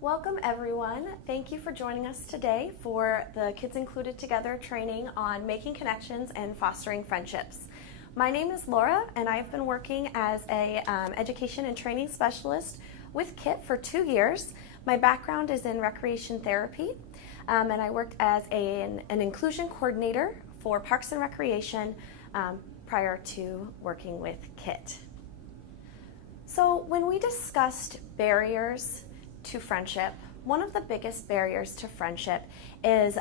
Welcome everyone. Thank you for joining us today for the Kids Included Together training on making connections and fostering friendships. My name is Laura and I've been working as a education and training specialist with KIT for 2 years. My background is in recreation therapy and I worked as an inclusion coordinator for Parks and Recreation prior to working with KIT. So when we discussed barriers to friendship, one of the biggest barriers to friendship is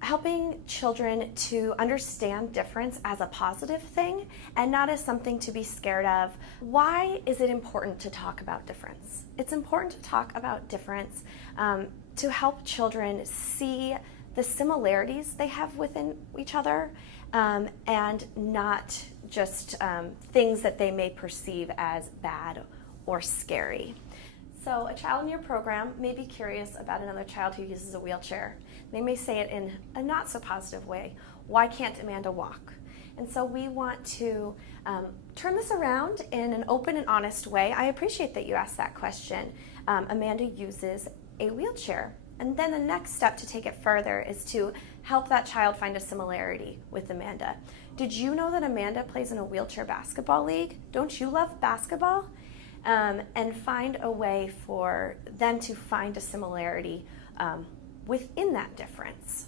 helping children to understand difference as a positive thing and not as something to be scared of. Why is it important to talk about difference? It's important to talk about difference to help children see the similarities they have within each other and not just things that they may perceive as bad or scary. So a child in your program may be curious about another child who uses a wheelchair. They may say it in a not so positive way. Why can't Amanda walk? And so we want to turn this around in an open and honest way. I appreciate that you asked that question. Amanda uses a wheelchair. And then the next step to take it further is to help that child find a similarity with Amanda. Did you know that Amanda plays in a wheelchair basketball league? Don't you love basketball? And find a way for them to find a similarity within that difference.